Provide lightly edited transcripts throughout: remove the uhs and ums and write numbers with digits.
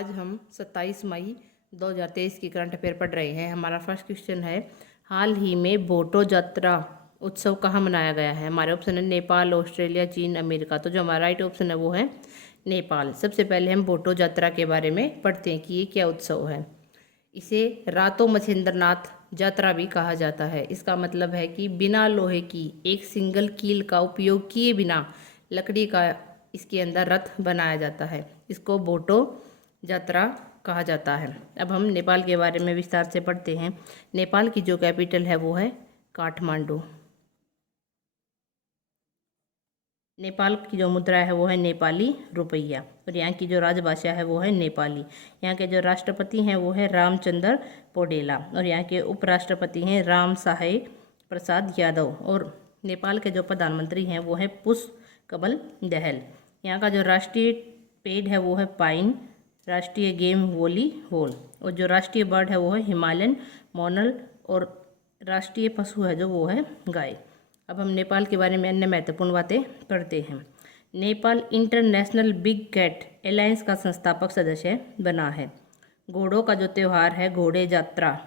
आज हम 27 मई 2023 की करंट अफेयर पढ़ रहे हैं। हमारा फर्स्ट क्वेश्चन है, हाल ही में बोटो जात्रा उत्सव कहाँ मनाया गया है। हमारे ऑप्शन है नेपाल, ऑस्ट्रेलिया, चीन, अमेरिका। तो जो हमारा राइट ऑप्शन है वो है नेपाल। सबसे पहले हम बोटो जात्रा के बारे में पढ़ते हैं कि ये क्या उत्सव है। इसे रातो मछेंद्रनाथ यात्रा भी कहा जाता है। इसका मतलब है कि बिना लोहे की एक सिंगल कील का उपयोग किए बिना लकड़ी का इसके अंदर रथ बनाया जाता है। इसको बोटो यात्रा कहा जाता है। अब हम नेपाल के बारे में विस्तार से पढ़ते हैं। नेपाल की जो कैपिटल है वो है काठमांडू। नेपाल की जो मुद्रा है वो है नेपाली रुपया और यहाँ की जो राजभाषा है वो है नेपाली। यहाँ के जो राष्ट्रपति हैं वो है रामचंद्र पौडेला और यहाँ के उपराष्ट्रपति हैं राम सहाय प्रसाद यादव और नेपाल के जो प्रधानमंत्री हैं वो है पुष्प कमल दहल। यहाँ का जो राष्ट्रीय पेड़ है वो है पाइन, राष्ट्रीय गेम वॉलीबॉल और जो राष्ट्रीय बर्ड है वो है हिमालयन मोनल और राष्ट्रीय पशु है जो वो है गाय। अब हम नेपाल के बारे में अन्य महत्वपूर्ण बातें पढ़ते हैं। Nepal International Big Cat Alliance का संस्थापक सदस्य बना है। घोड़ों का जो त्यौहार है घोड़े यात्रा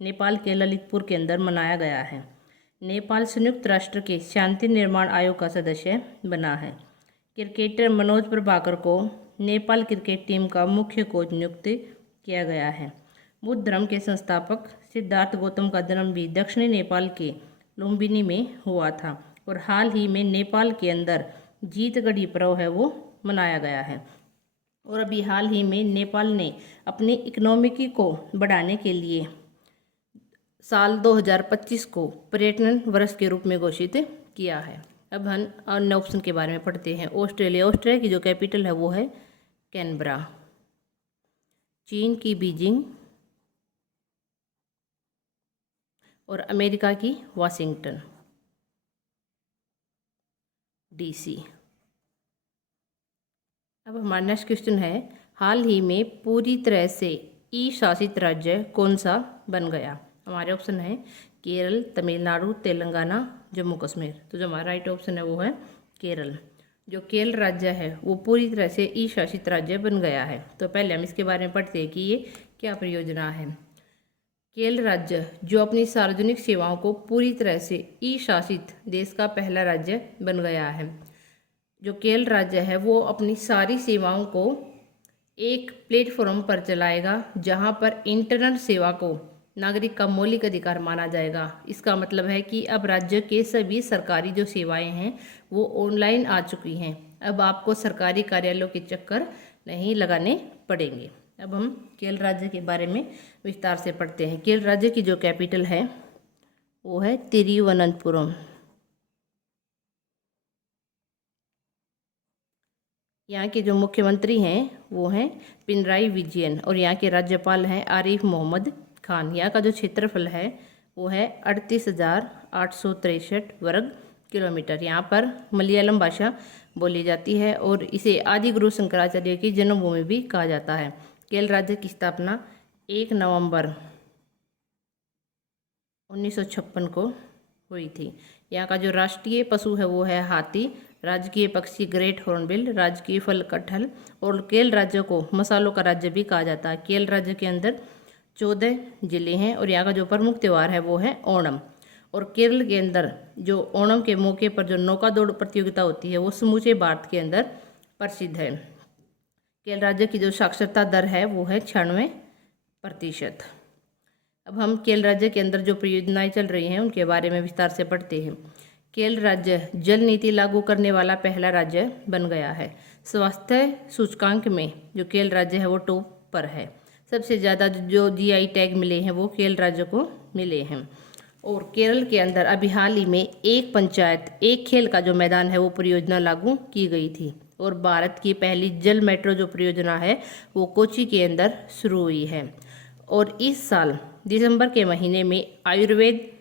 नेपाल के ललितपुर के अंदर मनाया गया है। नेपाल संयुक्त राष्ट्र के शांति निर्माण आयोग का सदस्य बना है। क्रिकेटर मनोज प्रभाकर को नेपाल क्रिकेट टीम का मुख्य कोच नियुक्त किया गया है। बुद्ध धर्म के संस्थापक सिद्धार्थ गौतम का जन्म भी दक्षिणी नेपाल के लुम्बिनी में हुआ था और हाल ही में नेपाल के अंदर जीतगढ़ी पर्व है वो मनाया गया है। और अभी हाल ही में नेपाल ने अपनी इकोनॉमी को बढ़ाने के लिए साल 2025 को पर्यटन वर्ष के रूप में घोषित किया है। अब हम अन्य ऑप्शन के बारे में पढ़ते हैं। ऑस्ट्रेलिया की जो कैपिटल है वो है कैनबरा। चीन की बीजिंग और अमेरिका की वाशिंगटन डीसी। अब हमारा नेक्स्ट क्वेश्चन है, हाल ही में पूरी तरह से ई शासित राज्य कौन सा बन गया। हमारे ऑप्शन है केरल, तमिलनाडु, तेलंगाना, जम्मू कश्मीर। तो जो हमारा राइट ऑप्शन है वो है केरल। जो केरल राज्य है वो पूरी तरह से ई शासित राज्य बन गया है। तो पहले हम इसके बारे में पढ़ते हैं कि ये क्या परियोजना है। केरल राज्य जो अपनी सार्वजनिक सेवाओं को पूरी तरह से ई शासित देश का पहला राज्य बन गया है। जो केरल राज्य है वो अपनी सारी सेवाओं को एक प्लेटफॉर्म पर चलाएगा जहां पर इंटरनेट सेवा को नागरिक का मौलिक अधिकार माना जाएगा। इसका मतलब है कि अब राज्य के सभी सरकारी जो सेवाएं हैं वो ऑनलाइन आ चुकी हैं। अब आपको सरकारी कार्यालयों के चक्कर नहीं लगाने पड़ेंगे। अब हम केरल राज्य के बारे में विस्तार से पढ़ते हैं। केरल राज्य की जो कैपिटल है वो है तिरुवनंतपुरम। यहाँ के जो मुख्यमंत्री हैं वो हैं पिनराई विजयन और यहाँ के राज्यपाल हैं आरिफ मोहम्मद खान। यहाँ का जो क्षेत्रफल है वो है 38,863 वर्ग किलोमीटर। यहाँ पर मलयालम भाषा बोली जाती है और इसे आदि गुरु शंकराचार्य की जन्मभूमि भी कहा जाता है। केरल राज्य की स्थापना 1 नवंबर 1956 को हुई थी। यहाँ का जो राष्ट्रीय पशु है वो है हाथी, राजकीय पक्षी ग्रेट हॉर्नबिल, राजकीय फल कटहल और केरल राज्य को मसालों का राज्य भी कहा जाता है। केरल राज्य के अंदर 14 जिले हैं और यहाँ का जो प्रमुख त्यौहार है वो है ओणम। और केरल के अंदर जो ओणम के मौके पर जो नौका दौड़ प्रतियोगिता होती है वो समूचे भारत के अंदर प्रसिद्ध है। केरल राज्य की जो साक्षरता दर है वो है 96%। अब हम केरल राज्य के अंदर जो परियोजनाएं चल रही हैं उनके बारे में विस्तार से पढ़ते हैं। केरल राज्य जल नीति लागू करने वाला पहला राज्य बन गया है। स्वास्थ्य सूचकांक में जो केरल राज्य है वो टॉप पर है। सबसे ज़्यादा जो जीआई टैग मिले हैं वो केरल राज्य को मिले हैं। और केरल के अंदर अभी हाल ही में एक पंचायत एक खेल का जो मैदान है वो परियोजना लागू की गई थी। और भारत की पहली जल मेट्रो जो परियोजना है वो कोची के अंदर शुरू हुई है। और इस साल दिसंबर के महीने में आयुर्वेद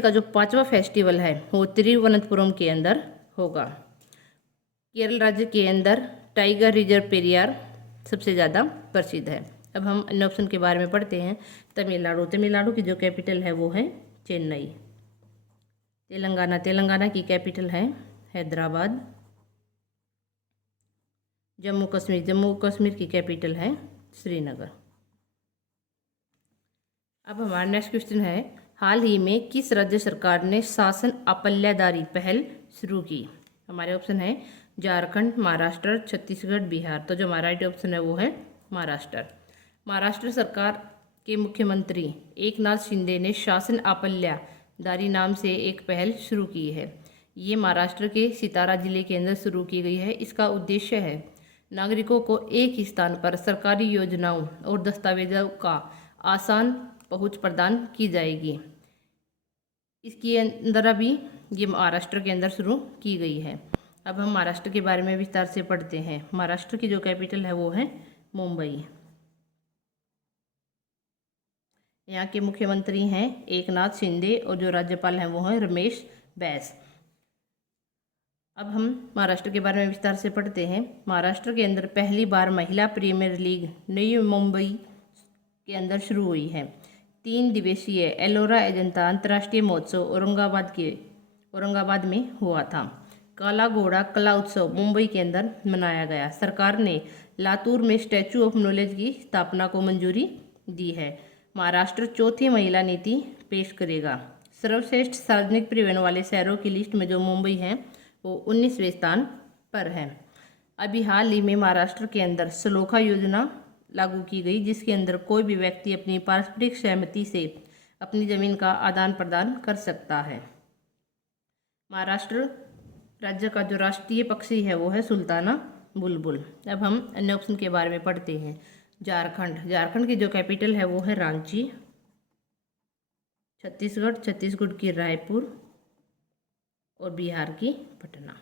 का जो 5वां फेस्टिवल है वो तिरुवनंतपुरम के अंदर होगा। केरल राज्य के अंदर टाइगर रिजर्व पेरियार सबसे ज़्यादा प्रसिद्ध है। अब हम अन्य ऑप्शन के बारे में पढ़ते हैं। तमिलनाडु की जो कैपिटल है वो है चेन्नई। तेलंगाना की कैपिटल है हैदराबाद। जम्मू कश्मीर, जम्मू कश्मीर की कैपिटल है श्रीनगर। अब हमारा नेक्स्ट क्वेश्चन है, हाल ही में किस राज्य सरकार ने शासन अपल्यादारी पहल शुरू की? हमारे ऑप्शन है झारखंड, महाराष्ट्र, छत्तीसगढ़, बिहार। तो जो हमारा राइट ऑप्शन है वो है महाराष्ट्र। महाराष्ट्र सरकार के मुख्यमंत्री एकनाथ शिंदे ने शासन अपल्यादारी नाम से एक पहल शुरू की है। ये महाराष्ट्र के सितारा जिले के अंदर शुरू की गई है। इसका उद्देश्य है नागरिकों को एक ही स्थान पर सरकारी योजनाओं और दस्तावेजों का आसान पहुंच प्रदान की जाएगी। इसके अंदर अभी ये महाराष्ट्र के अंदर शुरू की गई है। अब हम महाराष्ट्र के बारे में विस्तार से पढ़ते हैं। महाराष्ट्र की जो कैपिटल है वो है मुंबई। यहाँ के मुख्यमंत्री हैं एकनाथ शिंदे और जो राज्यपाल हैं वो हैं रमेश बैस। अब हम महाराष्ट्र के बारे में विस्तार से पढ़ते हैं। महाराष्ट्र के अंदर पहली बार महिला प्रीमियर लीग नई मुंबई के अंदर शुरू हुई है। 3 दिवसीय एलोरा अजंता अंतर्राष्ट्रीय महोत्सव औरंगाबाद में हुआ था। काला घोड़ा कला उत्सव मुंबई के अंदर मनाया गया। सरकार ने लातूर में स्टैचू ऑफ नॉलेज की स्थापना को मंजूरी दी है। महाराष्ट्र चौथी महिला नीति पेश करेगा। सर्वश्रेष्ठ सार्वजनिक परिवहन वाले शहरों की लिस्ट में जो मुंबई है वो 19वें स्थान पर है। अभी हाल ही में महाराष्ट्र के अंदर सलोखा योजना लागू की गई, जिसके अंदर कोई भी व्यक्ति अपनी पारस्परिक सहमति से अपनी जमीन का आदान प्रदान कर सकता है। महाराष्ट्र राज्य का जो राष्ट्रीय पक्षी है वो है सुल्ताना बुलबुल। अब हम अन्य ऑप्शन के बारे में पढ़ते हैं। झारखंड की जो कैपिटल है वो है रांची। छत्तीसगढ़ की रायपुर और बिहार की पटना।